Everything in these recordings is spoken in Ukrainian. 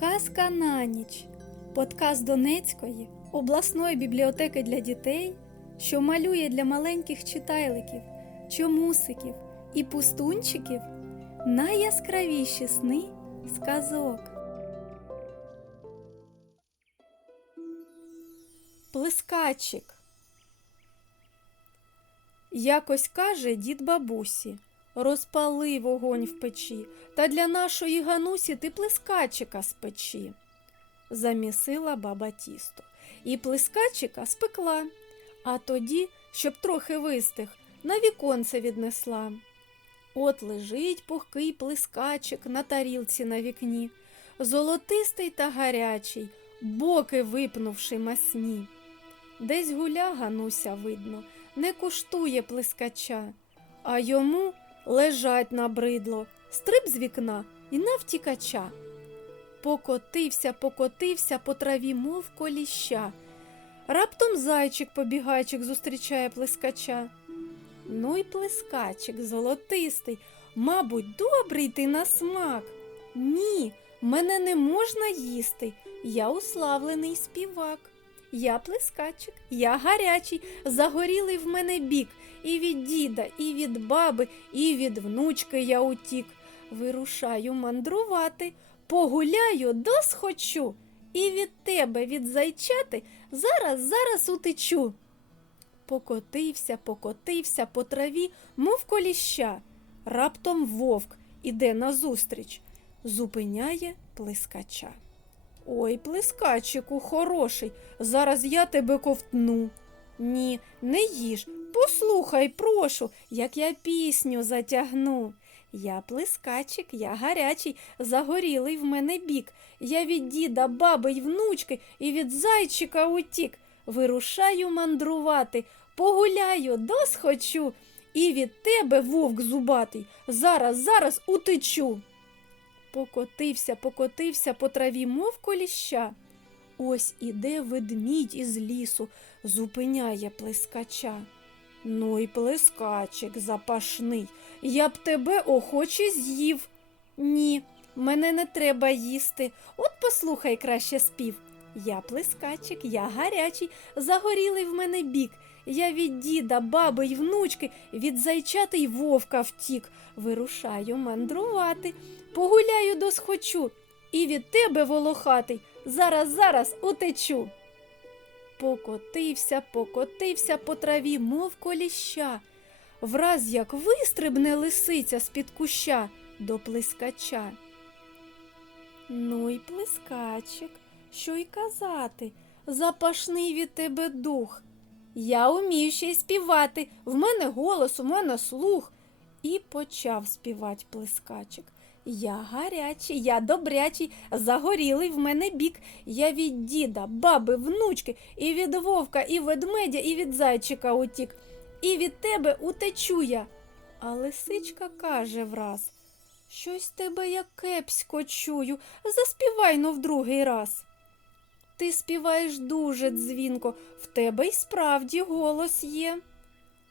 Казка на ніч. Подкаст Донецької обласної бібліотеки для дітей, що малює для маленьких читайликів, чомусиків і пустунчиків найяскравіші сни сказок. Плескачик. Якось каже дід бабусі, розпали вогонь в печі, та для нашої ганусі ти плескачика спечі. Замісила баба тісто, і плескачика спекла, а тоді, щоб трохи вистиг, на віконце віднесла. От лежить пухкий плескачик на тарілці на вікні, золотистий та гарячий, боки випнувши масні. Десь гуля Гануся видно, не куштує плескача, а йому лежать набридло, стриб з вікна і навтікача. Покотився, покотився по траві, мов коліща. Раптом зайчик побігайчик зустрічає плескача. Ну й плескачик золотистий, мабуть, добрий ти на смак. Ні, мене не можна їсти. Я уславлений співак. Я плескачик, я гарячий, загорілий в мене бік, і від діда, і від баби, і від внучки я утік. Вирушаю мандрувати, погуляю досхочу, і від тебе, від зайчати, зараз, зараз утечу. Покотився, покотився по траві, мов коліща. Раптом вовк іде назустріч, зупиняє плескача. Ой, плескачику, хороший, зараз я тебе ковтну. Ні, не їж. Послухай, прошу, як я пісню затягну. Я плескачик, я гарячий, загорілий в мене бік. Я від діда, баби й внучки і від зайчика утік. Вирушаю мандрувати, погуляю, досхочу, і від тебе, вовк зубатий, зараз, зараз утечу. Покотився, покотився по траві, мов коліща. Ось іде ведмідь із лісу, зупиняє плескача. Ну й плескачик запашний, я б тебе охоче з'їв. Ні, мене не треба їсти. От послухай краще спів. Я плескачик, я гарячий, загорілий в мене бік. Я від діда, баби й внучки, від зайчати й вовка втік. Вирушаю мандрувати, погуляю досхочу, і від тебе волохатий, зараз, зараз утечу. Покотився, покотився по траві, мов коліща, враз як вистрибне лисиця з-під куща до плескача. Ну й плескачик, що й казати, запашний від тебе дух. Я умію ще й співати, в мене голос, у мене слух. І почав співати плескачик. Я гарячий, я добрячий, загорілий в мене бік. Я від діда, баби, внучки, і від вовка, і ведмедя, і від зайчика утік, і від тебе утечу я. А лисичка каже враз Щось тебе я кепсько чую, заспівай но в другий раз. Ти співаєш дуже дзвінко, в тебе й справді голос є.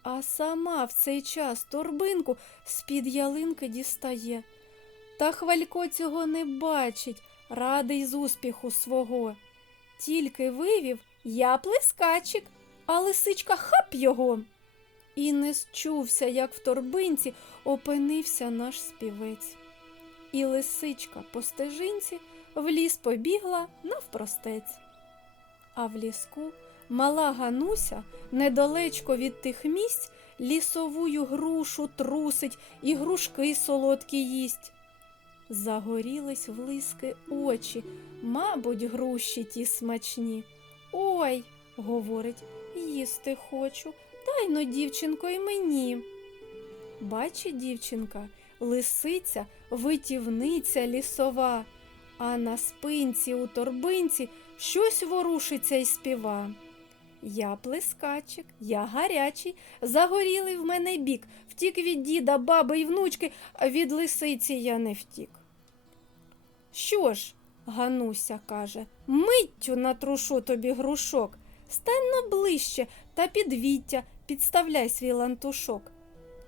А сама в цей час торбинку з-під ялинки дістає. Та хвалько цього не бачить, радий з успіху свого. Тільки вивів я плескачик, а лисичка хап його. І не счувся, як в торбинці опинився наш співець. І лисичка по стежинці в ліс побігла навпростець. А в ліску мала Гануся недалечко від тих місць лісовую грушу трусить і грушки солодкі їсть. Загорілись в лиски очі, мабуть, груші ті смачні. Ой, говорить, їсти хочу, дай но, дівчинко, й мені. Бачить дівчинка, лисиця, витівниця лісова, а на спинці у торбинці щось ворушиться й співа. Я плескачик, я гарячий, загорілий в мене бік, втік від діда, баби й внучки, а від лисиці я не втік. Що ж, Гануся каже, миттю натрушу тобі грушок. Стань но ближче та підвіття, підставляй свій лантушок.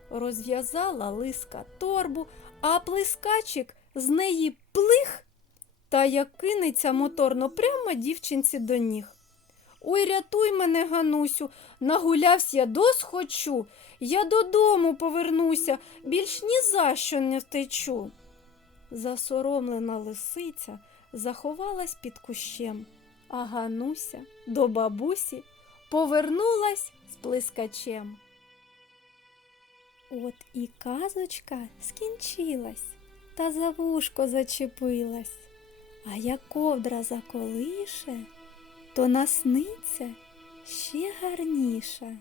Розв'язала лиска торбу, а плескачик з неї плих та як кинеться моторно прямо дівчинці до ніг. Ой, рятуй мене, Ганусю, нагулявсь я досхочу. Я додому повернуся, більш ні за що не втечу. Засоромлена лисиця заховалась під кущем, а Гануся до бабусі повернулась з плескачем. От і казочка скінчилась, та за вушко зачепилась, а як ковдра заколише, то насниться ще гарніше.